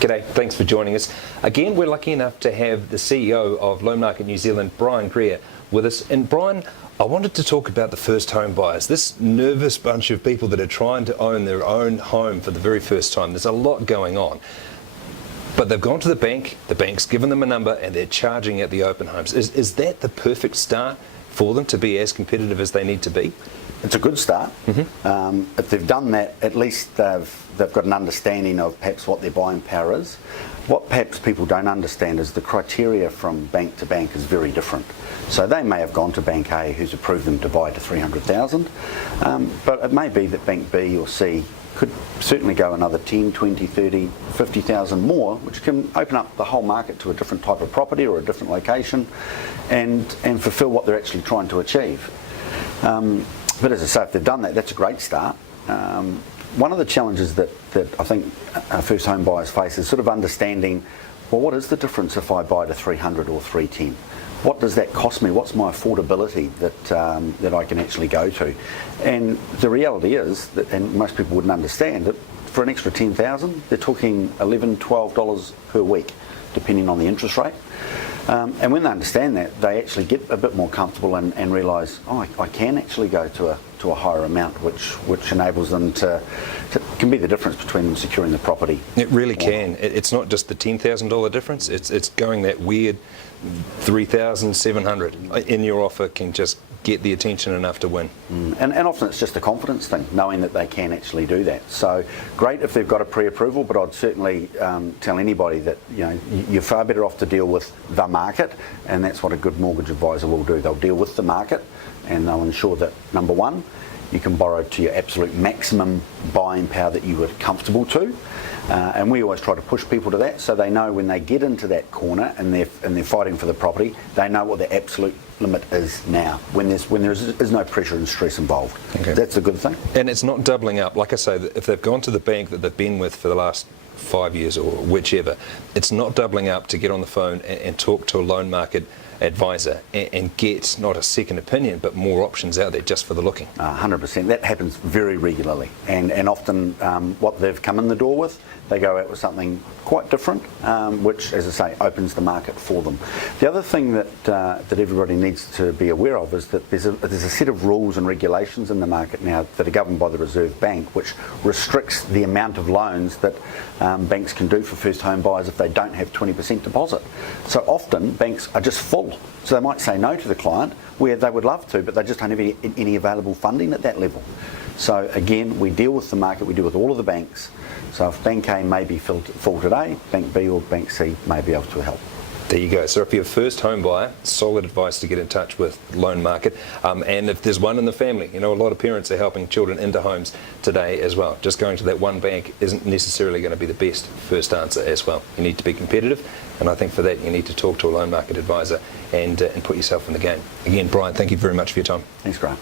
G'day, thanks for joining us. Again, we're lucky enough to have the CEO of Loan Market New Zealand, Brian Greer, with us. And Brian, I wanted to talk about the first home buyers, this nervous bunch of people that are trying to own their own home for the very first time. There's a lot going on. But they've gone to the bank's given them a number, and they're charging at the open homes. Is that the perfect start for them to be as competitive as they need to be? It's a good start. If they've done that, at least they've got an understanding of perhaps what their buying power is. What perhaps people don't understand is the criteria from bank to bank is very different. So they may have gone to Bank A, who's approved them to buy to 300,000, but it may be that Bank B or C could certainly go another 10, 20, 30, 50,000 more, which can open up the whole market to a different type of property or a different location and fulfil what they're actually trying to achieve. But as I say, if they've done that, that's a great start. One of the challenges that I think first home buyers face is sort of understanding, well, what is the difference if I buy to 300 or 310? What does that cost me? What's my affordability that I can actually go to? And the reality is, that, and most people wouldn't understand, that for an extra 10,000, they're talking $11, $12 per week, depending on the interest rate. And when they understand that, they actually get a bit more comfortable and realise, oh, I can actually go to a higher amount, which enables them to can be the difference between them securing the property. It really can. It's not just the $10,000 difference. It's going that weird 3,700 in your offer can just get the attention enough to win. And often it's just a confidence thing, knowing that they can actually do that. So great if they've got a pre-approval, but I'd certainly tell anybody that you're far better off to deal with the market, and that's what a good mortgage advisor will do. They'll deal with the market, and they'll ensure that, number one, you can borrow to your absolute maximum buying power that you were comfortable to. And we always try to push people to that, so they know when they get into that corner and they're fighting for the property, they know what the absolute limit is now, when there is no pressure and stress involved. Okay. That's a good thing. And it's not doubling up. Like I say, if they've gone to the bank that they've been with for the last 5 years or whichever, it's not doubling up to get on the phone and talk to a loan market advisor and get not a second opinion but more options out there just for the looking. 100%. That happens very regularly, and often what they've come in the door with, they go out with something quite different, which, as I say, opens the market for them. The other thing that everybody needs to be aware of is that there's a set of rules and regulations in the market now that are governed by the Reserve Bank, which restricts the amount of loans that banks can do for first home buyers if they don't have 20% deposit. So often banks are just full. So they might say no to the client where they would love to, but they just don't have any available funding at that level. So again, we deal with the market, we deal with all of the banks. So if Bank A may be full today, Bank B or Bank C may be able to help. There you go. So if you're a first home buyer, solid advice to get in touch with Loan Market. And if there's one in the family, a lot of parents are helping children into homes today as well. Just going to that one bank isn't necessarily going to be the best first answer as well. You need to be competitive, and I think for that you need to talk to a loan market advisor and put yourself in the game. Again, Brian, thank you very much for your time. Thanks, Graham.